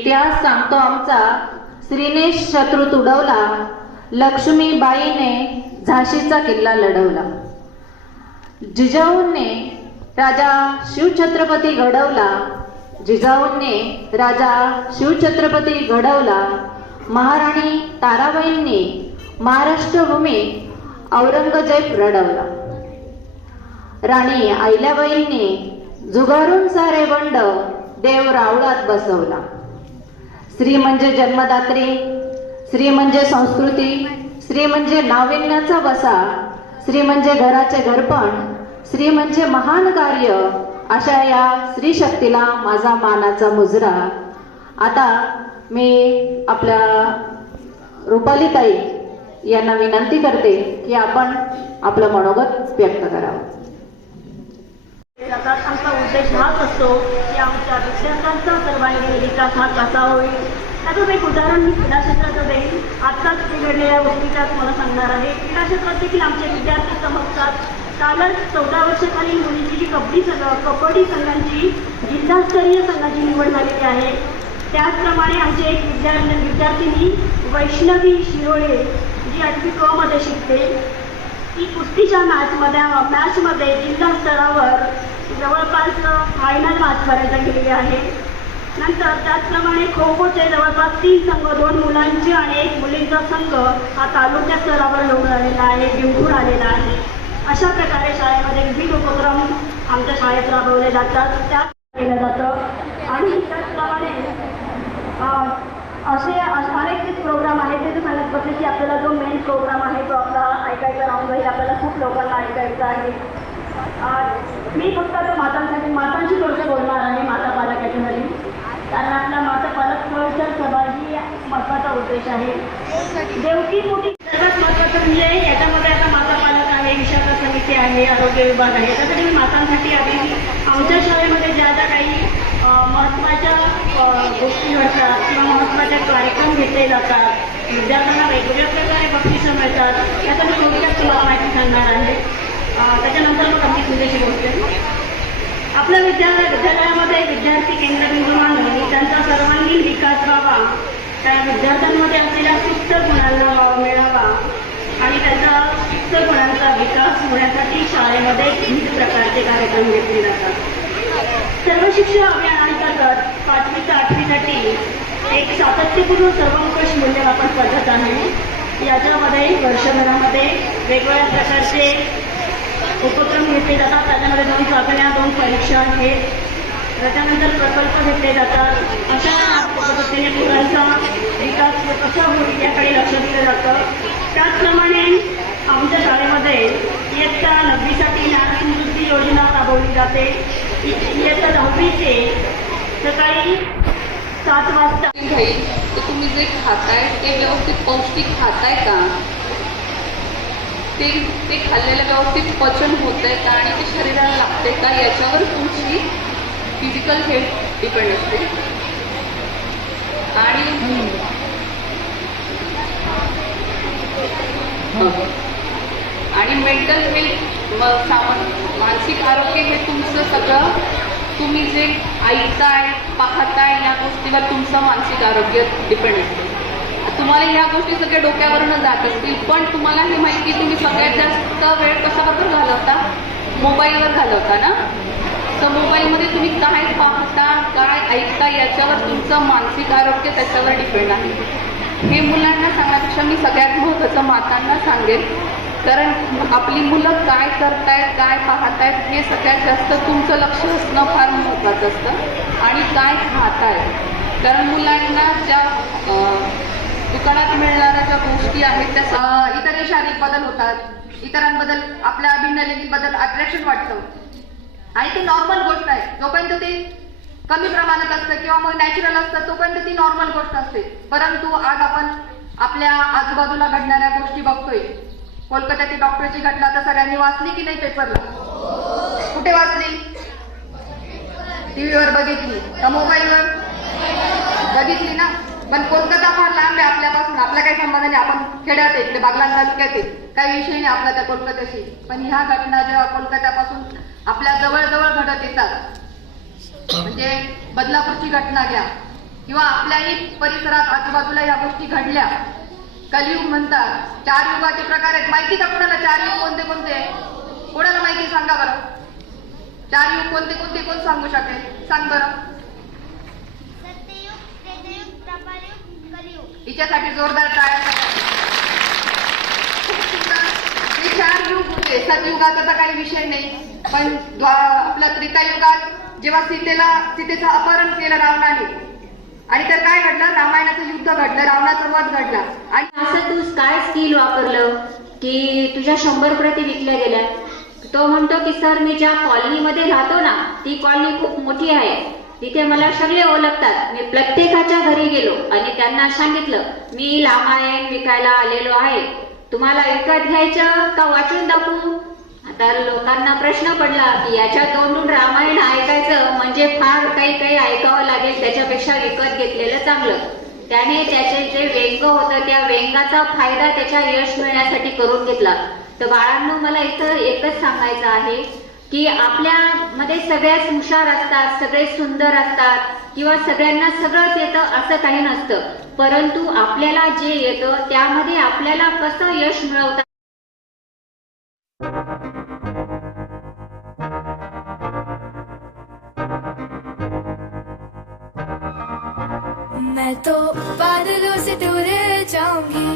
इतिहास सांगतो आमचा. श्रीनेश शत्रू तुडवला लक्ष्मीबाईने झाशीचा किल्ला लढवला. जिजाऊंने राजा शिवछत्रपती घडवला. जिजाऊंने राजा शिवछत्रपती घडवला. महाराणी ताराबाईंनी महाराष्ट्र भूमी औरंगजेब रडवला. राणी अहिल्याबाईंनी जुगारून सारे बंड देव रावळात बसवला. स्त्री म्हणजे जन्मदात्री स्त्री म्हणजे संस्कृती स्त्री म्हणजे नाविन्याचा वसा स्त्री म्हणजे घराचे घरपण स्त्री म्हणजे महान कार्य अशा या स्त्री शक्तीला माझा मानाचा मुजरा. आता मी आपल्या रुपालीताई यांना विनंती करते की आपण आपलं मनोगत व्यक्त करावं. जगात आमचा उद्देश हाच असतो की आमच्या विद्यार्थ्यांचा सर्वांगीण विकास हा कसा होईल? त्याचं एक उदाहरण मी क्रीडा क्षेत्राचं देईल आत्ताच बिघडलेल्या गोष्टीचा तुम्हाला सांगणार आहे. क्रीडा क्षेत्रात देखील आमचे विद्यार्थी चमकतात कालच चौदा वर्षाखालील मुलींची जी कबड्डी संघ कबड्डी संघांची जिल्हास्तरीय संघाची निवड झालेली आहे. त्याचप्रमाणे आमचे एक विद्या विद्यार्थिनी वैष्णवी शिरोळे जी आठवी कमध्ये शिकते. ती कुस्तीच्या मॅचमध्ये मॅचमध्ये जिल्हा स्तरावर जवळपास फायनल मॅचपर्यंत गेलेली आहे. नंतर त्याचप्रमाणे खो खोचे जवळपास तीन संघ दोन मुलांचे आणि एक मुलींचा संघ हा तालुक्या स्तरावर येऊन आलेला आहे जिंकून आलेला आहे. अशा प्रकारे शाळेमध्ये विविध उपक्रम आमच्या शाळेत राबवले जातात. त्यात केलं जातं. आणि त्याचप्रमाणे असे प्रोग्राम आहे ते तर सांगत बसले की आपल्याला जो मेन प्रोग्राम आहे तो आपला ऐकायचा राहून जाईल आपल्याला खूप लोकांना ऐकायचं आहे. मी फक्त आता मातांसाठी मातांची थोडंसं बोलणार आहे माता पालक याच्यासाठी कारण आपला माता पालक कल्चर सभा ही महत्त्वाचा उद्देश आहे. देवकी मोठी सर्वात महत्त्वाचं म्हणजे याच्यामध्ये आता माता पालक आहे विशाखा समिती आहे आरोग्य विभाग आहे. त्यासाठी मी मातांसाठी आधी आमच्या शाळेमध्ये ज्या ज्या काही महत्त्वाच्या गोष्टीवरचा गोष्टी किंवा महत्त्वाचे कार्यक्रम घेतले जातात. विद्यार्थ्यांना वेगवेगळ्या प्रकारे बक्षिसं मिळतात. याचा मी थोडक्यात तुला माहिती सांगणार आहे? त्याच्यानंतर मग आम्ही तुझ्याशी बोलते आपल्या विद्यालय विद्यालयामध्ये विद्यार्थी केंद्रबिंदू मानून त्यांचा सर्वांगीण विकास व्हावा. त्या विद्यार्थ्यांमध्ये असलेल्या सुप्त गुणांना वाव मिळावा. आणि त्यांचा सुप्त गुणांचा विकास होण्यासाठी शाळेमध्ये विविध प्रकारचे कार्यक्रम घेतले जातात. सर्व शिक्षण अभियानांतर्गत पाचवी ते आठवीसाठी एक सातत्यपूर्ण सर्वंकष मूल्यमापन पद्धत आहे. याच्यामध्ये वर्षभरामध्ये वेगवेगळ्या प्रकारचे उपक्रम घेतले जातात. त्याच्यामध्ये दोन चाचण्या दोन परीक्षा आहेत त्याच्यानंतर प्रकल्प घेतले जातात. अशा पद्धतीने मुलांचा विकास कसा होईल याकडे लक्ष दिलं जातं. त्याचप्रमाणे आमच्या शाळेमध्ये इयत्ता नववीसाठी ज्ञानसमृद्धी योजना राबवली जाते. इयत्ता दहावीचे सकाळी सात वाजता. घेईल तर तुम्ही जे खाताय ते व्यवस्थित पौष्टिक खाताय का? ते ते खाल्लेलं व्यवस्थित पचन होतंय का आणि ते शरीराला लागते का? याच्यावर तुमची फिजिकल हेल्थ डिपेंड असते. आणि. आणि मेंटल हेल्थ मानसिक आरोग्य हे तुमचं सगळं. तुम्ही जे ऐकताय पाहताय या गोष्टीवर तुमचं मानसिक आरोग्य डिपेंड असते. तुम्हाला ह्या गोष्टी सगळ्या डोक्यावरून जात असतील. पण तुम्हाला हे माहिती तुम्ही सगळ्यात जास्त वेळ कशाबरोबर घालवता? मोबाईलवर घालवता ना? तर मोबाईलमध्ये तुम्ही काय पाहता काय काय ऐकता याच्यावर तुमचं मानसिक आरोग्य त्याच्यावर डिपेंड आहे. हे मुलांना सांगण्यापेक्षा मी सगळ्यात महत्त्वाचं मातांना सांगेन कारण आपली मुलं काय करतायत काय पाहतायत हे सगळ्यात जास्त तुमचं लक्ष असणं फार महत्त्वाचं असतं आणि काय खातायत कारण मुलांना ज्या दुकानात मिळणाऱ्या ज्या गोष्टी आहेत त्या इतर इतरही शारीरिक बदल होतात. इतरांबद्दल आपल्या भिन्न अट्रॅक्शन वाटतं. आणि ती नॉर्मल गोष्ट आहे. जोपर्यंत ते कमी प्रमाणात असतं किंवा मग नॅचरल असतं तोपर्यंत ती नॉर्मल गोष्ट असते. परंतु आज आपण आपल्या आजूबाजूला घडणाऱ्या गोष्टी बघतोय. कोलकात्यातील डॉक्टरची घटना तर सगळ्यांनी वाचली की नाही पेपरला कुठे वाचली? टीव्हीवर बघितली. का मोबाईलवर बघितली ना. पण कोलकाता फार लांब आहे आपल्यापासून. आपला काही संबंध नाही. आपण खेड्यात इकडे बागलाण तालुक्यात काही विषय नाही आपला त्या कोलकात्याशी. पण ह्या घटना जेव्हा कोलकात्यापासून आपल्या जवळजवळ घडत येतात म्हणजे बदलापूरची घटना घ्या किंवा आपल्याही परिसरात आजूबाजूला ह्या गोष्टी घडल्या कलियुग म्हणतात. चार युगाचे प्रकार आहेत. माहिती का कोणाला चार युग कोणते कोणते? आहे? कोणाला माहिती सांगा बरं. चार युग कोणते कोणते कोण सांगू शकेल? सांग बरं. हिच्यासाठी जोरदार टाळ्या सुंदर. हे चार युग होते. सतयुगाचा तर काही विषय नाही. पण आपल्या त्रेतायुगात जेव्हा सीतेला सीतेचं अपहरण केलं रावणाने आणि तर काय घडलं? रामायणाचं युद्ध घडलं रावणाचा वध घडला. आणि असं तू काय स्किल वापरलं? की तुझ्या शंभर प्रती विकल्या गेल्या? तो म्हणतो की सर मी ज्या कॉलनीमध्ये राहतो ना ती कॉलनी खूप मोठी आहे. तिथे मला सगळे ओळखतात. मी प्रत्येकाच्या घरी गेलो आणि त्यांना सांगितलं मी रामायण विकायला आलेलो आहे. तुम्हाला विकत घ्यायचं का वाचून दाखवू? आता लोकांना प्रश्न पडला की याच्या तोंडून रामायण ऐकायचं म्हणजे फार काही काही ऐकावं लागेल त्याच्यापेक्षा विकत घेतलेलं चांगलं. त्याने त्याचे जे व्यंग होतं त्या व्यंगाचा फायदा त्याच्या यश मिळण्यासाठी करून घेतला. तर बाळांनो मला इथं एकच सांगायचं आहे की आपल्यामध्ये सगळ्याच हुशार असतात सगळे सुंदर असतात किंवा सगळ्यांना सगळंच येतं असं काही नसतं. परंतु आपल्याला जे येतं त्यामध्ये आपल्याला कसं यश मिळवतं मैं तो बादलों से दूर जाऊँगी।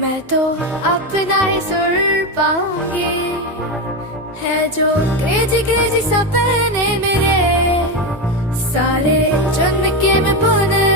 मैं तो अपना ही सुर पाऊँगी। है जो क्रेजी क्रेजी सपने मेरे, सारे जन्म के मैं भूल